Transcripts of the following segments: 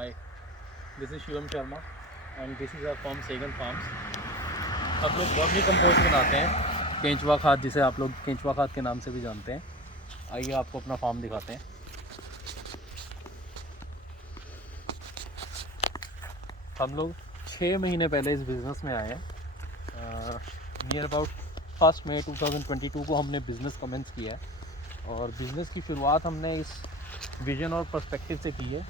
Hi, this is Shivam Sharma and this is our farm Sagan Farms. हम लोग vermi compost बनाते हैं, केंचुआ खाद, जिसे आप लोग केंचुआ खाद के नाम से भी जानते हैं। आइए आपको अपना फार्म दिखाते हैं। हम लोग 6 महीने पहले इस बिज़नेस में आए हैं। नियर अबाउट 1 मई 2022 को हमने बिज़नेस कमेंस किया है और बिज़नेस की शुरुआत हमने इस विज़न और पर्सपेक्टिव से की है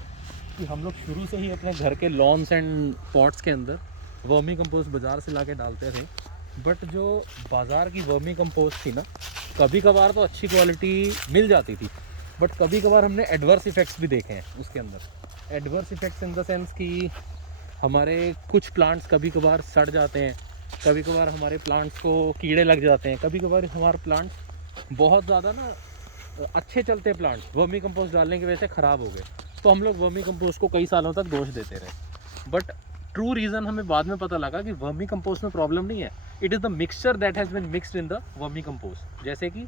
कि हम लोग शुरू से ही अपने घर के लॉन्स एंड पॉट्स के अंदर वर्मी कंपोस्ट बाज़ार से लाके डालते थे। बट जो बाज़ार की वर्मी कंपोस्ट थी ना, कभी कभार तो अच्छी क्वालिटी मिल जाती थी, बट कभी कभार हमने एडवर्स इफ़ेक्ट्स भी देखे हैं उसके अंदर। Adverse effects in the sense कि हमारे कुछ प्लांट्स कभी कभार सड़ जाते हैं, कभी कभार हमारे प्लांट्स को कीड़े लग जाते हैं, कभी कभार हमारे प्लांट्स बहुत ज़्यादा ना अच्छे चलते प्लांट्स वर्मी कंपोस्ट डालने की वजह से ख़राब हो गए। तो हम लोग वर्मी कंपोस्ट को कई सालों तक दोष देते रहे। बट ट्रू रीज़न हमें बाद में पता लगा कि वर्मी कंपोस्ट में प्रॉब्लम नहीं है, it is the mixture that has been mixed in the vermicompost. जैसे कि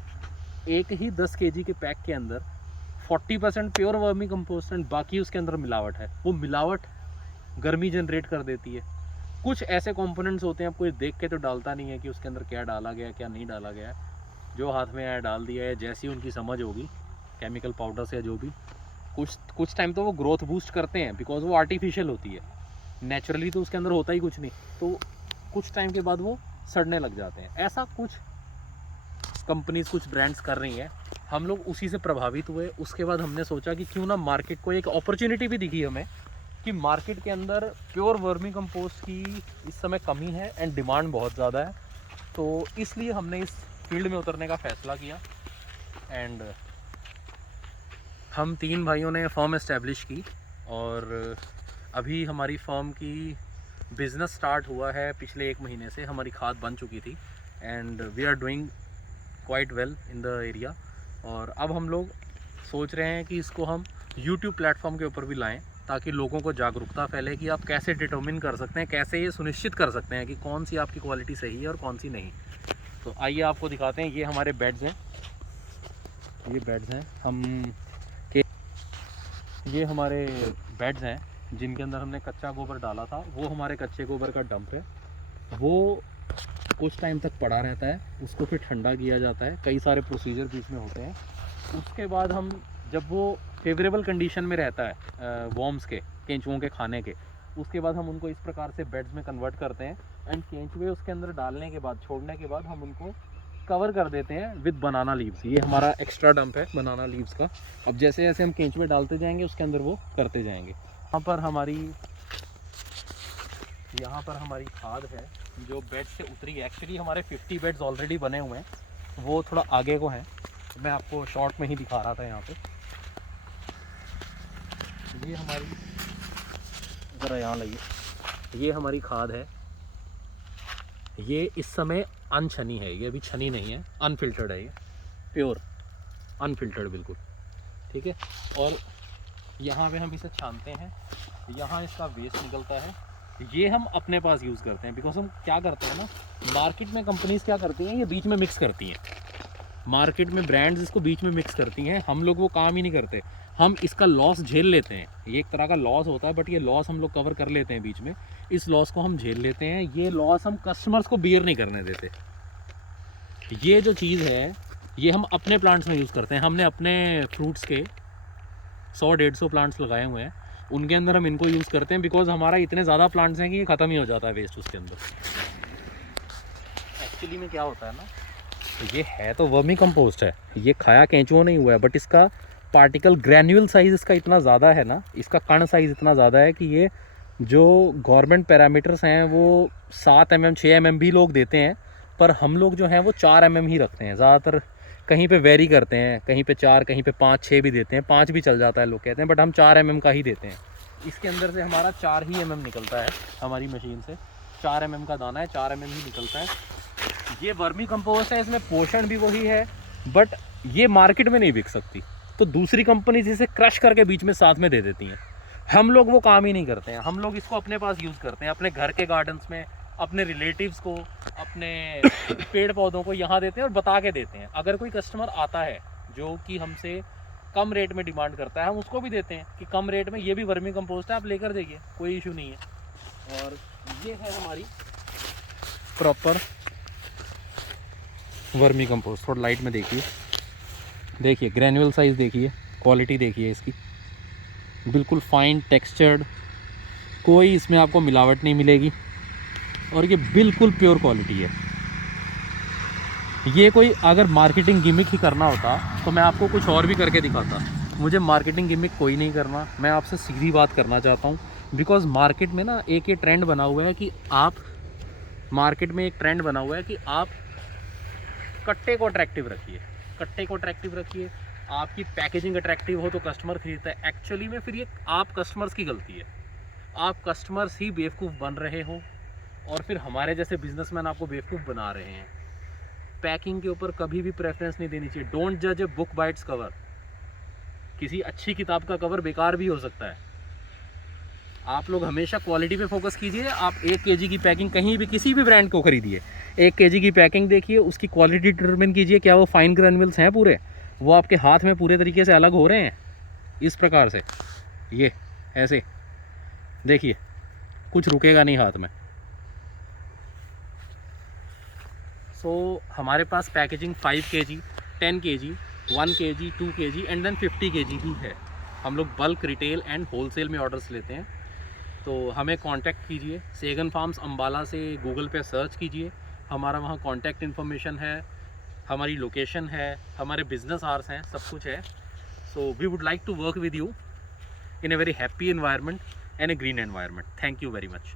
एक ही 10 kg के पैक के अंदर 40% प्योर वर्मी कंपोस्ट एंड बाकी उसके अंदर मिलावट है। वो मिलावट गर्मी जनरेट कर देती है। कुछ ऐसे कंपोनेंट्स होते हैं, आप कोई देख के तो डालता नहीं है कि उसके अंदर क्या डाला गया है, क्या नहीं डाला गया है। जो हाथ में आया डाल दिया है, जैसी उनकी समझ होगी केमिकल पाउडर से जो भी। कुछ टाइम तो वो ग्रोथ बूस्ट करते हैं बिकॉज वो आर्टिफिशियल होती है, नेचुरली तो उसके अंदर होता ही कुछ नहीं। तो कुछ टाइम के बाद वो सड़ने लग जाते हैं। ऐसा कुछ कंपनीज, कुछ ब्रांड्स कर रही हैं। हम लोग उसी से प्रभावित हुए। उसके बाद हमने सोचा कि क्यों ना मार्केट को एक अपॉर्चुनिटी भी दिखी हमें कि मार्केट के अंदर प्योर वर्मी कंपोस्ट की इस समय कमी है एंड डिमांड बहुत ज़्यादा है। तो इसलिए हमने इस फील्ड में उतरने का फ़ैसला किया एंड हम 3 भाइयों ने फर्म इस्टेब्लिश की और अभी हमारी फर्म की बिज़नेस स्टार्ट हुआ है पिछले 1 महीने से। हमारी खाद बन चुकी थी and we are doing quite well in the area. और अब हम लोग सोच रहे हैं कि इसको हम यूट्यूब प्लेटफॉर्म के ऊपर भी लाएं ताकि लोगों को जागरूकता फैले कि आप कैसे डिटर्मिन कर सकते हैं, कैसे ये सुनिश्चित कर सकते हैं कि कौन सी आपकी क्वालिटी सही है और कौन सी नहीं। तो आइए आपको दिखाते हैं। ये हमारे बेड्स हैं, ये बेड्स हैं ये हमारे बेड्स हैं जिनके अंदर हमने कच्चा गोबर डाला था। वो हमारे कच्चे गोबर का डंप है। वो कुछ टाइम तक पड़ा रहता है, उसको फिर ठंडा किया जाता है। कई सारे प्रोसीजर बीच में होते हैं। उसके बाद हम जब वो फेवरेबल कंडीशन में रहता है वॉर्म्स के, केंचुओं के खाने के, उसके बाद हम उनको इस प्रकार से बेड्स में कन्वर्ट करते हैं एंड केंचुए उसके अंदर डालने के बाद, छोड़ने के बाद हम उनको कवर कर देते हैं विद बनाना लीव्स। ये हमारा एक्स्ट्रा डंप है बनाना लीव्स का। अब जैसे जैसे हम केंचुए डालते जाएंगे उसके अंदर वो करते जाएंगे। यहाँ पर हमारी खाद है जो बेड से उतरी है। एक्चुअली हमारे 50 बेड्स ऑलरेडी बने हुए हैं, वो थोड़ा आगे को हैं। मैं आपको शॉर्ट में ही दिखा रहा था। यहाँ पे ये हमारी, ज़रा यहाँ लाइए, ये हमारी खाद है। ये इस समय अनछनी है, ये अभी छनी नहीं है, अनफिल्टर्ड है, ये प्योर अनफिल्टर्ड बिल्कुल, ठीक है। और यहाँ पे हम इसे छानते हैं, यहाँ इसका वेस्ट निकलता है। ये हम अपने पास यूज़ करते हैं बिकॉज हम क्या करते हैं ना, मार्केट में कंपनीज क्या करती हैं, ये बीच में मिक्स करती हैं। मार्केट में ब्रांड्स इसको बीच में मिक्स करती हैं। हम लोग वो काम ही नहीं करते। हम इसका लॉस झेल लेते हैं। ये एक तरह का लॉस होता है, बट ये लॉस हम लोग कवर कर लेते हैं बीच में। इस लॉस को हम झेल लेते हैं। ये लॉस हम कस्टमर्स को बियर नहीं करने देते। ये जो चीज़ है ये हम अपने प्लांट्स में यूज़ करते हैं। हमने अपने फ्रूट्स के 100-150 प्लांट्स लगाए हुए हैं, उनके अंदर हम इनको यूज़ करते हैं बिकॉज हमारा इतने ज़्यादा प्लांट्स हैं कि ये ख़त्म ही हो जाता है वेस्ट उसके अंदर। एक्चुअली में क्या होता है ना, ये है तो वर्मी कंपोस्ट है, ये खाया केंचुआ नहीं हुआ है, बट इसका पार्टिकल ग्रैन्यूल साइज़ इसका इतना ज़्यादा है ना, इसका कण साइज़ इतना ज़्यादा है कि ये जो गवर्नमेंट पैरामीटर्स हैं वो 7 mm 6 mm भी लोग देते हैं, पर हम लोग जो हैं वो 4 mm ही रखते हैं ज़्यादातर। कहीं पे वेरी करते हैं, कहीं पे 4, कहीं पे 5, 6 भी देते हैं, 5 भी चल जाता है लोग कहते हैं, बट हम 4 mm का ही देते हैं। इसके अंदर से हमारा 4 ही mm निकलता है, हमारी मशीन से 4 mm का दाना है, 4 mm ही निकलता है। ये वर्मी कंपोस्ट है, इसमें पोषण भी वही है, बट ये मार्केट में नहीं बिक सकती। तो दूसरी कंपनी इसे क्रश करके बीच में साथ में दे देती हैं। हम लोग वो काम ही नहीं करते हैं। हम लोग इसको अपने पास यूज़ करते हैं, अपने घर के गार्डन्स में, अपने रिलेटिव्स को, अपने पेड़ पौधों को यहाँ देते हैं और बता के देते हैं। अगर कोई कस्टमर आता है जो कि हमसे कम रेट में डिमांड करता है, हम उसको भी देते हैं कि कम रेट में ये भी वर्मी कंपोस्ट है, आप लेकर जाइए, कोई इशू नहीं है। और ये है हमारी प्रॉपर वर्मी कंपोस्ट। थोड़ा लाइट में देखिए ग्रैन्युअल साइज़ देखिए, क्वालिटी देखिए इसकी, बिल्कुल फाइन टेक्सचर्ड, कोई इसमें आपको मिलावट नहीं मिलेगी और ये बिल्कुल प्योर क्वालिटी है। ये कोई अगर मार्केटिंग गिमिक ही करना होता तो मैं आपको कुछ और भी करके दिखाता। मुझे मार्केटिंग गिमिक कोई नहीं करना, मैं आपसे सीधी बात करना चाहता हूँ। बिकॉज़ मार्केट में ना एक ये ट्रेंड बना हुआ है कि आप कट्टे को अट्रैक्टिव रखिए, आपकी पैकेजिंग अट्रैक्टिव हो तो कस्टमर खरीदता है। एक्चुअली में फिर ये आप कस्टमर्स की गलती है, आप कस्टमर्स ही बेवकूफ़ बन रहे हो और फिर हमारे जैसे बिजनेसमैन आपको बेवकूफ़ बना रहे हैं। पैकिंग के ऊपर कभी भी प्रेफरेंस नहीं देनी चाहिए। डोंट जज a book by its cover. किसी अच्छी किताब का कवर बेकार भी हो सकता है। आप लोग हमेशा क्वालिटी पे फोकस कीजिए। आप 1 kg की पैकिंग कहीं भी किसी भी ब्रांड को खरीदिए, 1 kg की पैकिंग देखिए, उसकी क्वालिटी डिटरमिन कीजिए, क्या वो फाइन ग्रैन्युल्स हैं पूरे, वो आपके हाथ में पूरे तरीके से अलग हो रहे हैं। इस प्रकार से ये ऐसे देखिए, कुछ रुकेगा नहीं हाथ में। हमारे पास packaging 5 kg, 10 kg, 1 kg, 2 kg and then 50 kg भी है। हम लोग बल्क, रिटेल एंड होलसेल में ऑर्डर्स लेते हैं। तो हमें कांटेक्ट कीजिए, सेगन फार्म्स अंबाला से गूगल पे सर्च कीजिए, हमारा वहाँ कांटेक्ट इन्फॉर्मेशन है, हमारी लोकेशन है, हमारे बिजनेस आवर्स हैं, सब कुछ है। So we would like to work with you in a very happy environment and a green environment. Thank you very much.